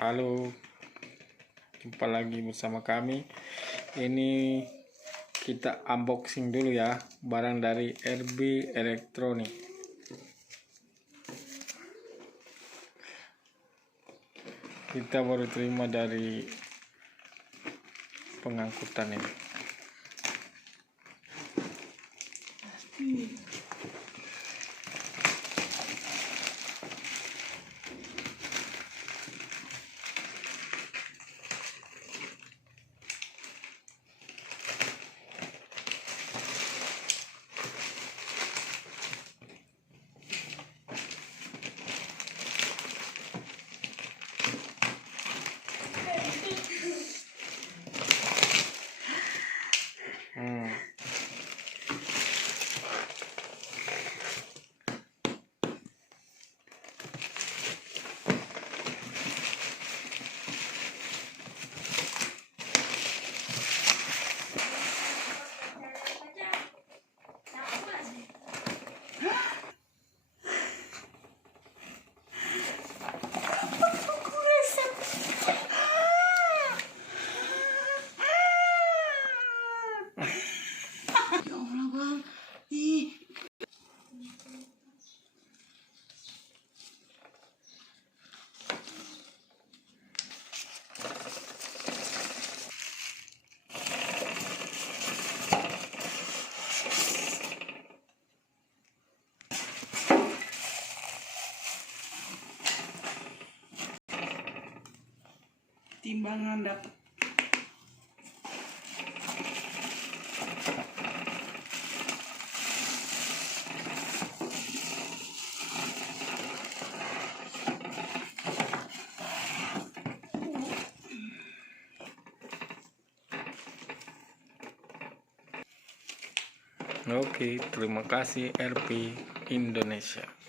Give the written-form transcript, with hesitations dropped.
Halo, jumpa lagi bersama kami. Ini kita unboxing dulu ya, barang dari RB Elektronik. Kita baru terima dari pengangkutan ini. Ya Allah bang, ih. Timbangan dapat. Oke, terima kasih RB Indonesia.